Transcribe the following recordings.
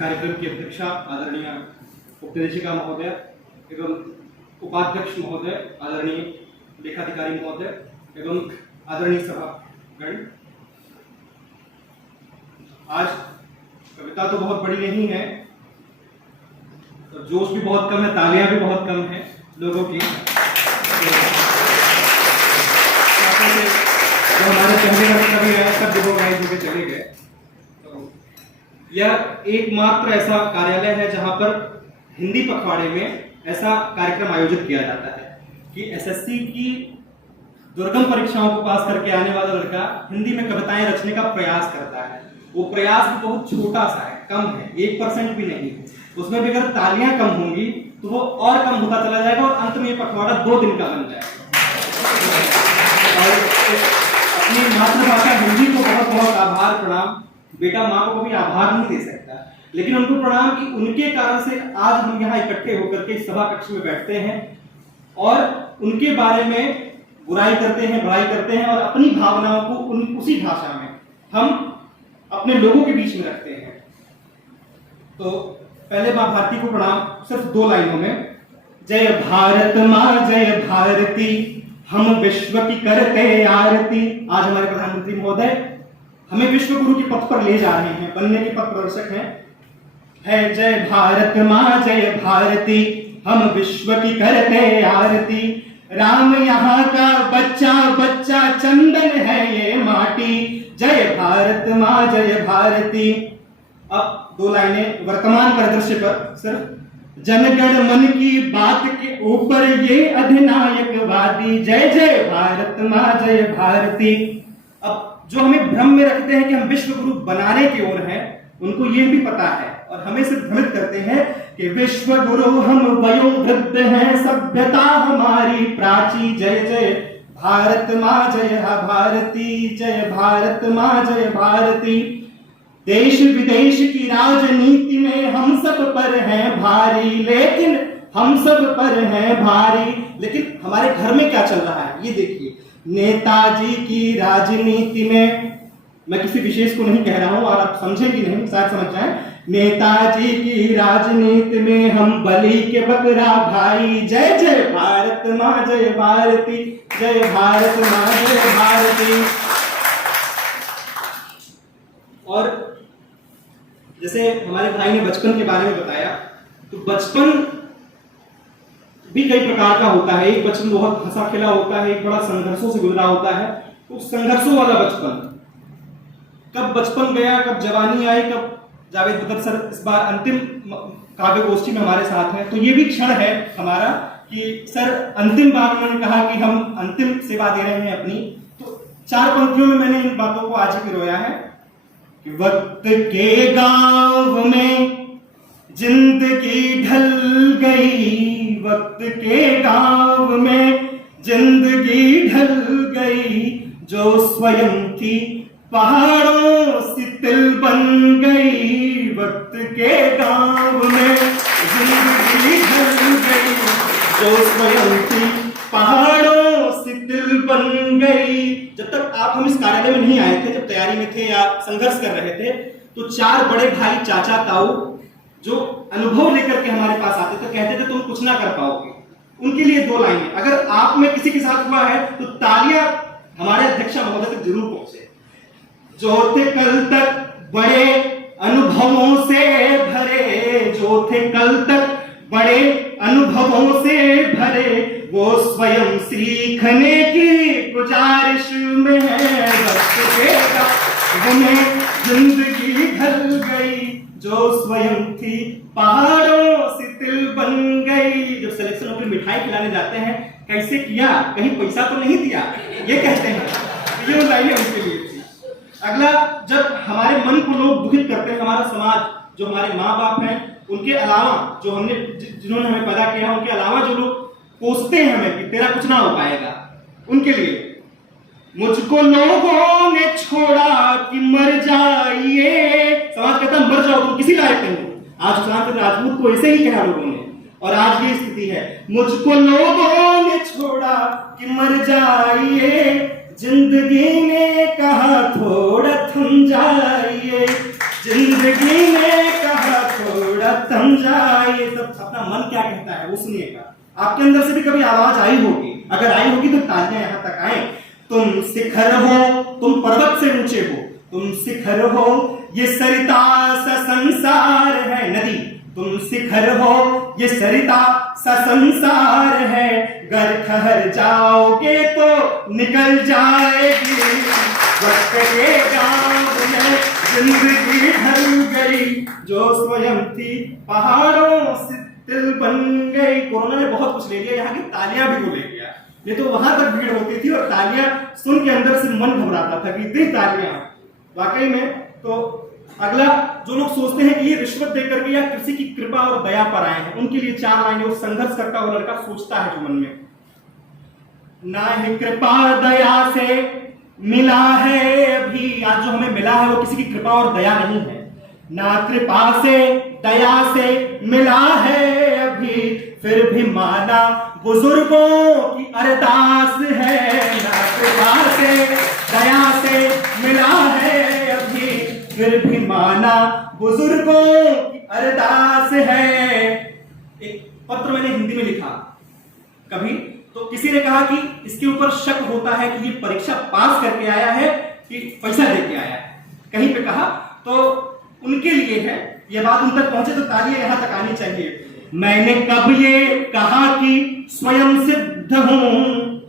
कार्यक्रम की अध्यक्षा आदरणीय उपनिदेशिका महोदय एवं उपाध्यक्ष महोदय, आदरणीय लेखाधिकारी महोदय एवं आदरणीय सभागण, आज कविता तो बहुत बड़ी नहीं है, तो जोश भी बहुत कम है, तालियां भी बहुत कम है लोगों की। जो हमारे पहले वाले कवि आए सब डिमोराइज होकर चले गए। तो यह एकमात्र ऐसा कार्यालय है जहां पर हिंदी पखवाड़े में ऐसा कार्यक्रम आयोजित किया जाता है कि एसएससी की दुर्गम परीक्षाओं को पास करके आने वाला लड़का हिंदी में कविताएं रचने का प्रयास करता है। वो प्रयास भी बहुत छोटा सा है, कम है, 1% भी नहीं। उसमें भी अगर तालियां कम होंगी तो वो और कम होता चला जाएगा और अंत में ये पखवाड़ा 2 दिन का बन जाएगा। और अपनी मातृभाषा हिंदी को बहुत बहुत आभार प्रणाम। बेटा माँ को कभी आभार नहीं दे सकता, लेकिन उनको प्रणाम कि उनके कारण से आज हम यहाँ इकट्ठे होकर के सभा कक्ष में बैठते हैं और उनके बारे में बुराई करते हैं, बड़ाई करते हैं और अपनी भावनाओं को उसी भाषा में हम अपने लोगों के बीच में रखते हैं। तो पहले माँ भारती को प्रणाम, सिर्फ 2 लाइनों में। जय भारत माँ जय भारती, हम विश्व की करते आरती। आज हमारे प्रधानमंत्री महोदय हमें विश्व गुरु के पथ पर ले जा रहे हैं, बनने के पथ प्रदर्शक हैं। है जय भारत माँ जय भारती, हम विश्व की करते आरती। राम यहाँ का बच्चा बच्चा, चंदन है ये माटी। जय भारत माँ जय भारती। अब 2 लाइनें वर्तमान परिदृश्य पर सिर्फ। जनगण मन की बात के ऊपर ये अधिनायकवादी। जय जय भारत माँ जय भारती। अब जो हमें भ्रम में रखते हैं कि हम विश्व गुरु बनाने की ओर हैं, उनको ये भी पता है और हमें सिर्फ भ्रमित करते हैं कि विश्व गुरु हम वयोवृद्ध हैं, सभ्यता हमारी प्राची। जय जय भारत माँ जय भारती, जय भारत माँ जय भारती। देश विदेश की राजनीति में हम सब पर हैं भारी, लेकिन हम सब पर हैं भारी। लेकिन हमारे घर में क्या चल रहा है ये देखिए। नेताजी की राजनीति में, मैं किसी विशेष को नहीं कह रहा हूं और आप समझेंगे नहीं, शायद समझ जाएं। नेताजी की राजनीति में हम बलि के बकरा भाई। जय जय भारत माँ जय भारती, जय भारत माँ जय भारती। और जैसे हमारे भाई ने बचपन के बारे में बताया, तो बचपन भी कई प्रकार का होता है। एक बचपन बहुत हंसा खेला होता है, एक बड़ा संघर्षों से गुजरा होता है। तो संघर्षों वाला बचपन, कब बचपन गया, कब जवानी आई, कब जावेद बदर सर इस बार अंतिम काव्य गोष्ठी में हमारे साथ हैं। तो ये भी क्षण है हमारा कि सर अंतिम बार उन्होंने कहा कि हम अंतिम सेवा दे रहे हैं अपनी। तो 4 पंक्तियों में मैंने इन बातों को आज ही पिरोया है कि वक्त के गांव में जिंदगी ढल गई, वक्त के गांव में जिंदगी ढल गई। जो स्वयं थी पहाड़ों से तिल बन गई, वक्त के गांव में जिंदगी ढल गई। जो स्वयं थी पहाड़ों से तिल बन गई। जब तक हम इस कार्यालय में नहीं आए थे, जब तैयारी में थे या संघर्ष कर रहे थे, तो 4 बड़े भाई चाचा ताऊ जो अनुभव लेकर के हमारे पास आते थे, कहते थे तुम कुछ ना कर पाओगे। उनके लिए 2 लाइनें, अगर आप में किसी के साथ हुआ है तो तालियां हमारे अध्यक्षा महोदय तक जरूर पहुंचे। जो थे कल तक बड़े अनुभवों से भरे, जो थे कल तक बड़े अनुभवों से भरे, वो स्वयं सीखने की गुजारिश में है। वक्त के गांव में जिंदगी ढल गई, जो स्वयं थी पहाड़ों से तिल बन गई। जब सिलेक्शन होकर मिठाई खिलाने जाते हैं, कैसे किया, कहीं पैसा तो नहीं दिया, ये कहते हैं। तो ये लाइनें उनके लिए थी। अगला, जब हमारे मन को लोग दुखित करते हैं, हमारा समाज, जो हमारे माँ बाप हैं, उनके अलावा जो जिन्होंने हमें पैदा किया, उनके अलावा जो लोग कोसते हैं हमें कि तेरा कुछ ना हो पाएगा, उनके लिए मुझको लोगों ने छोड़ा कि मर जाइए। समाज कहता मर जाओ, तुम किसी लायक नहीं हो। आज सुशांत राजपूत को ऐसे ही कहा लोगों ने, और आज ये स्थिति है। मुझको लोगों ने छोड़ा कि मर जाइए, जिंदगी ने कहा थोड़ा थम जाइए, जिंदगी ने कहा मत समझा, ये सब अपना मन क्या कहता है वो सुनिएगा। आपके अंदर से भी कभी आवाज आई होगी, अगर आई होगी तो तालियां यहां तक आए। तुम शिखर हो, तुम पर्वत से ऊंचे हो, तुम शिखर हो, ये सरिता सा संसार है नदी। तुम शिखर हो, ये सरिता सा संसार है, गर ठहर जाओगे तो निकल जाएगी। वक्त के गांव में जिंदगी ढल गई, जो स्वयं थी पहाड़ों से तिल बन गई। कोरोना ने बहुत कुछ ले लिया, यहाँ की तालियां भी वो ले गया। ये तो वहां तक भीड़ होती थी और तालियां सुन के अंदर से मन घबराता था कि इतनी तालियां। वाकई में तो अगला जो लोग सोचते हैं कि ये रिश्वत देकर के या किसी की कृपा और दया पर आए हैं, उनके लिए 4 लाइनें वो संघर्ष करता हुआ लड़का सोचता है जो मन में, ना ही कृपा दया से मिला है अभी। आज जो हमें मिला है वो किसी की कृपा और दया नहीं है, ना कृपा से दया से मिला है अभी, फिर भी माना बुजुर्गों की अरदास है। ना कृपा से दया से मिला है अभी, फिर भी माना बुजुर्गों की अरदास है। एक पत्र मैंने हिंदी में लिखा कभी, तो किसी ने कहा कि इसके ऊपर शक होता है कि ये परीक्षा पास करके आया है कि पैसा देके आया है, कहीं पे कहा। तो उनके लिए है, ये बात उन तक पहुंचे तो तालियां यहां तक आनी चाहिए। मैंने कब ये कहा कि स्वयं सिद्ध हूं,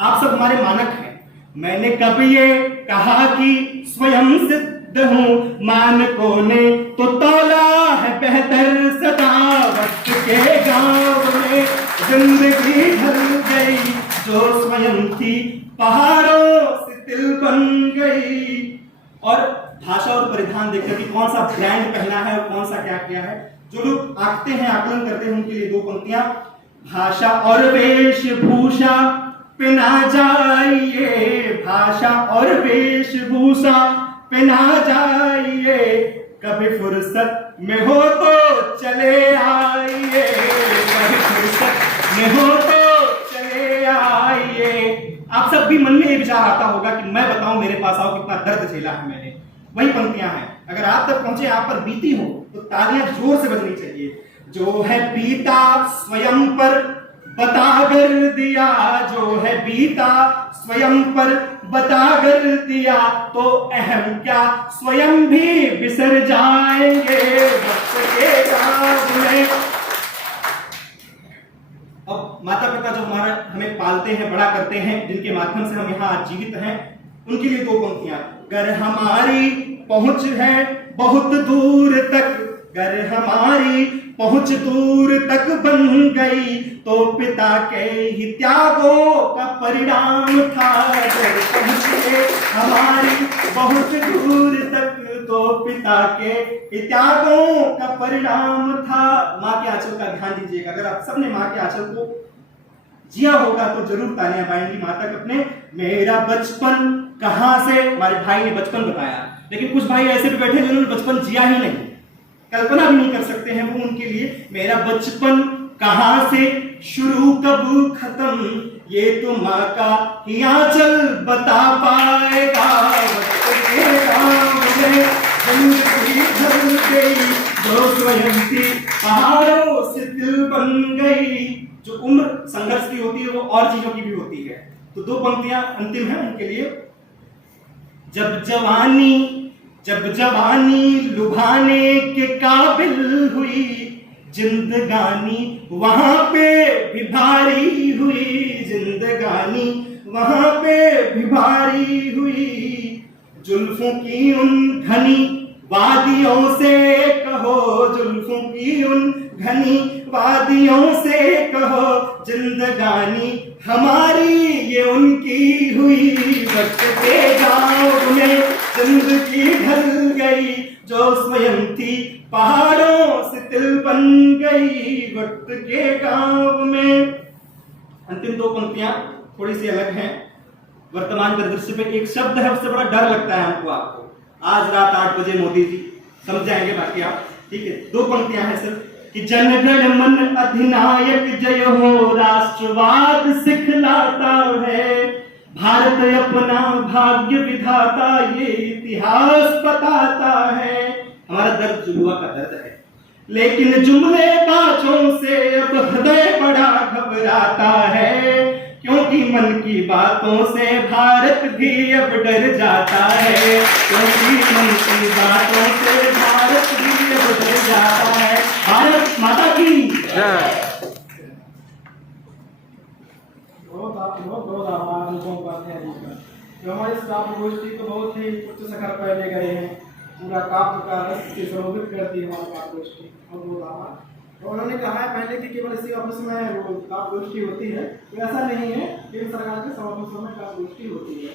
आप सब हमारे मानक हैं। मैंने कब ये कहा कि स्वयं सिद्ध हूं, मानकों ने तो तौला है बेहतर सदा। वक्त के गांव में जिंदगी ढल गई, जो स्वयं थी पहाड़ों से तिल बन गई। और भाषा और परिधान देखकर कि कौन सा ब्रांड पहना है और कौन सा क्या किया है, जो लोग आंकते हैं, आकलन करते हैं, उनके लिए 2 पंक्तियां। भाषा और वेशभूषा पे ना जाइए, भाषा और वेशभूषा पे ना जाइए, कभी फुर्सत में हो तो चले आइए, कभी फुर्सत में हो तो चले आइए। आप सब भी मन में ये विचार आता होगा कि मैं बताऊं मेरे पास आओ कितना दर्द झेला है मैंने। वही पंक्तियां हैं, अगर आप तक पहुंचे, आप पर बीती हो तो तालियां जोर से बजनी चाहिए। जो है बीता स्वयं पर बता कर दिया, जो है बीता स्वयं पर बता कर दिया, तो अहम क्या स्वयं भी बिसर जाएंगे वक्त के राह में। अब माता पिता जो हमें पालते हैं, बड़ा करते हैं, जिनके माध्यम से हम यहाँ आज जीवित हैं, उनके लिए 2 पंक्तियां। गर हमारी पहुंच है बहुत दूर तक, गर हमारी पहुंच दूर तक बन गई, तो पिता के ही त्यागों का परिणाम था। गर पहुंचे हमारी बहुत दूर तक, तो पिता के त्यागों का परिणाम था। माँ के आंचल का ध्यान दीजिएगा, अगर आप सबने माँ के आंचल को जिया होगा तो जरूर तालियां पाएंगी माँ तक अपने। मेरा बचपन कहां से, हमारे भाई ने बचपन बताया, लेकिन कुछ भाई ऐसे भी बैठे जिन्होंने बचपन जिया ही नहीं, कल्पना भी नहीं कर सकते हैं वो। उनके लिए मेरा बचपन कहां से शुरू कब खत्म, ये तो माँ का ही आंचल बता पाएगा। वक्त के गांव में जिंदगी ढल गई, जो स्वयं थी पहाड़ों से तिल बन गई। जो उम्र संघर्ष की होती है वो और चीजों की भी होती है। तो 2 पंक्तियां अंतिम है उनके लिए। जब जवानी लुभाने के काबिल हुई, जिंदगानी वहां पे भी भारी हुई, जिंदगानी वहां पे भी भारी हुई। जुल्फों की उन घनी वादियों से कहो, जुल्फों की उन घनी वादियों से कहो, जिंदगानी हमारी ये उनकी हुई। वक्त के गांव में जिंदगी ढल गई, जो स्वयं थी पहाड़ों से तिल बन गई। वक्त के गांव में। अंतिम 2 पंक्तियां थोड़ी सी अलग हैं। वर्तमान परिदृश्य पे एक शब्द है, उससे बड़ा डर लगता है हमको। आपको आज रात 8 बजे मोदी जी समझ जाएंगे, बाकी आप ठीक है। 2 पंक्तियां हैं सिर्फ कि जनगण मन अधिनायक जय हो, राष्ट्रवाद सिखलाता है, भारत अपना भाग्य विधाता ये इतिहास बताता है। हमारा दर्द जुलुआ का दर्द है, लेकिन जुमले बातों से अब हृदय बड़ा घबराता है, क्योंकि मन की बातों से भारत भी अब डर जाता है, क्योंकि मन की बातों से भारत भी अब डर जाता है। भारत माता की बहुत आभार बात है जो हमारे इस काव्य गोष्ठी को बहुत ही उच्च शिखर पर ले गए हैं। पूरा काव्य का रस से समर्पित करती है हमारी काव्य गोष्ठी। बहुत आभार। और उन्होंने कहा है पहले कि केवल इसी ऑफिस में वो काव्य गोष्ठी होती है, तो ऐसा नहीं है। केंद्र सरकार के सब ऑफिसों में काव्य गोष्ठी होती है।